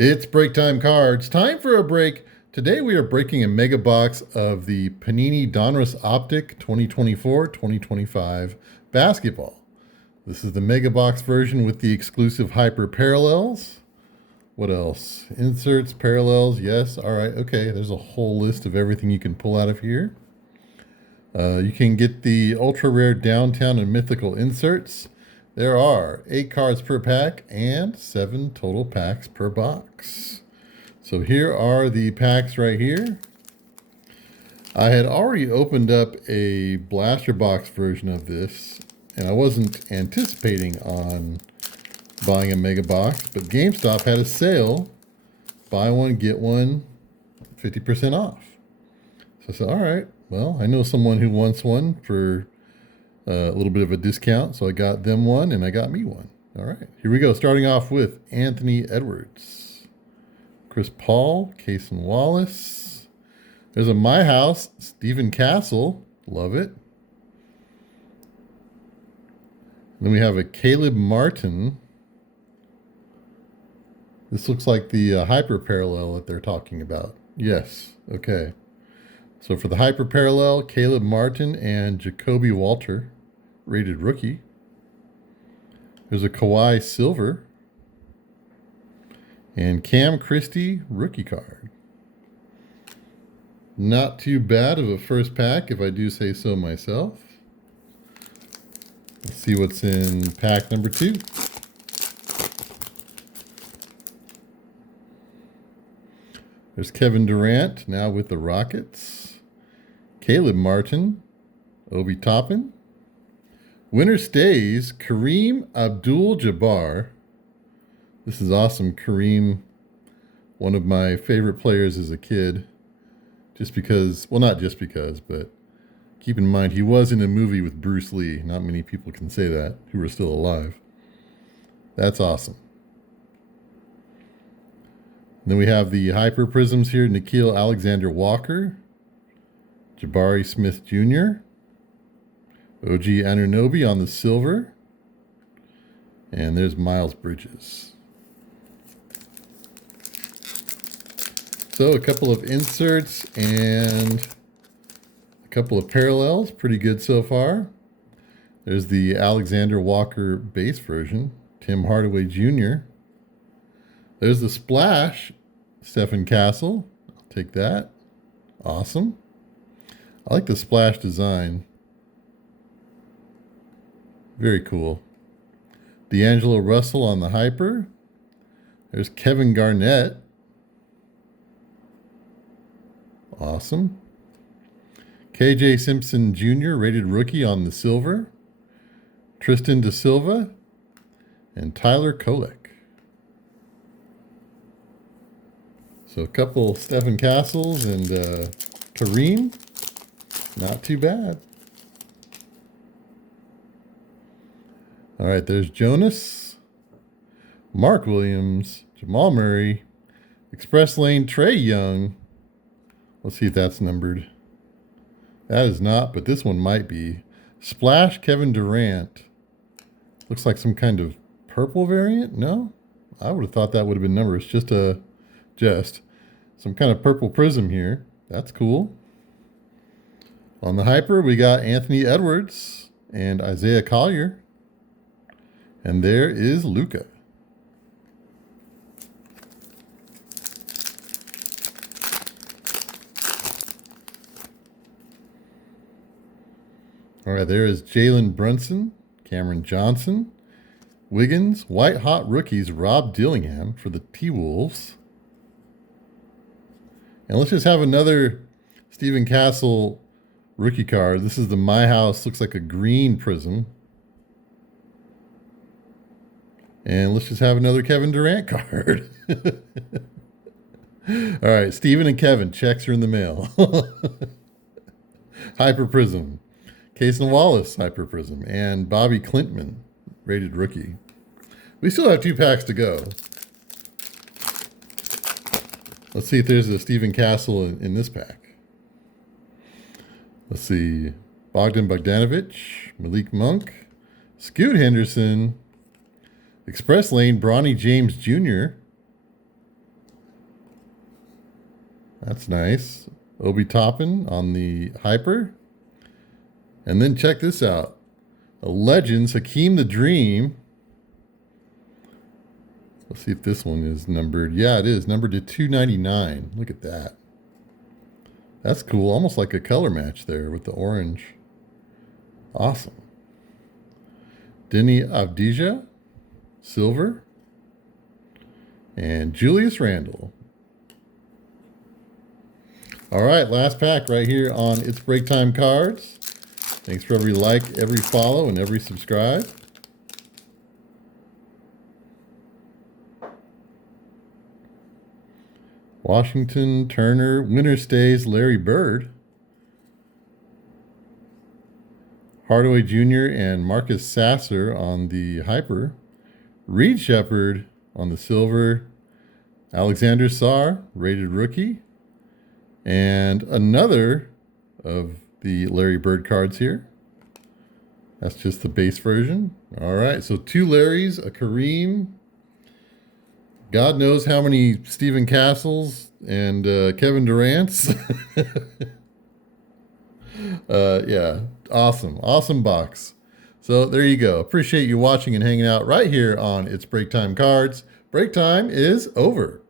It's break time cards. Time for a break. Today we are breaking a mega box of the Panini Donruss Optic 2024-2025 basketball. This is the mega box version with the exclusive hyper parallels. What else? Inserts, parallels, yes. All right, okay. There's a whole list of everything you can pull out of here. You can get the ultra rare downtown and mythical inserts. There are 8 cards per pack and 7 total packs per box. So here are the packs right here. I had already opened up a blaster box version of this, and I wasn't anticipating on buying a mega box, but GameStop had a sale, buy one, get one, 50% off. So I said, all right, well, I know someone who wants one for a little bit of a discount, so I got them one and I got me one. All right, here we go. Starting off with Anthony Edwards, Chris Paul, Cason Wallace. There's a My House, Stephen Castle, love it. Then we have a Caleb Martin. This looks like the hyper parallel that they're talking about. Yes, okay. So for the hyper parallel, Caleb Martin and Jacoby Walter, rated rookie. There's a Kawhi Silver and Cam Christie rookie card. Not too bad of a first pack, if I do say so myself. Let's see what's in pack number 2. There's Kevin Durant, now with the Rockets. Caleb Martin, Obi Toppin. Winner stays Kareem Abdul-Jabbar. This is awesome. Kareem, one of my favorite players as a kid. Just because, well, not just because, but keep in mind he was in a movie with Bruce Lee. Not many people can say that who are still alive. That's awesome. And then we have the Hyper Prisms here. Nickeil Alexander-Walker. Jabari Smith Jr. OG Anunoby on the silver. And there's Miles Bridges. So a couple of inserts and a couple of parallels. Pretty good so far. There's the Alexander Walker base version. Tim Hardaway Jr. There's the Splash. Stephen Castle. I'll take that. Awesome. I like the Splash design. Very cool. D'Angelo Russell on the hyper. There's Kevin Garnett. Awesome. KJ Simpson Jr., rated rookie on the silver. Tristan Da Silva. And Tyler Kolek. So a couple Stephen Castles and Kareem. Not too bad. All right, there's Jonas, Mark Williams, Jamal Murray, Express Lane, Trae Young. Let's see if that's numbered. That is not, but this one might be. Splash, Kevin Durant. Looks like some kind of purple variant. No? I would have thought that would have been numbered. It's just some kind of purple prism here. That's cool. On the hyper, we got Anthony Edwards and Isaiah Collier. And there is Luka. All right, there is Jalen Brunson, Cameron Johnson, Wiggins, White Hot Rookies, Rob Dillingham for the T-Wolves. And let's just have another Stephen Castle rookie card. This is the My House, looks like a green prism. And let's just have another Kevin Durant card. All right, Steven and Kevin, checks are in the mail. Hyper Prism. Cason Wallace, Hyper Prism. And Bobby Clintman, rated rookie. We still have 2 packs to go. Let's see if there's a Stephen Castle in this pack. Let's see. Bogdan Bogdanovic, Malik Monk, Scoot Henderson, Express Lane, Bronny James Jr., That's nice. Obi Toppin on the Hyper. And then check this out. A Legends, Hakeem the Dream. Let's see if this one is numbered. Yeah, it is. Numbered to 299. Look at that. That's cool. Almost like a color match there with the orange. Awesome. Denny Avdija, silver. And Julius Randle. All right, last pack right here on It's Break Time Cards. Thanks for every like, every follow, and every subscribe. Washington, Turner, winner stays Larry Bird. Hardaway Jr. and Marcus Sasser on the Hyper. Reed Shepard on the silver. Alexander Sarr, rated rookie. And another of the Larry Bird cards here. That's just the base version. All right, so 2 Larrys, a Kareem. God knows how many Stephen Castles and Kevin Durant's. Yeah, awesome. Awesome box. So there you go. Appreciate you watching and hanging out right here on It's Break Time Cards. Break time is over.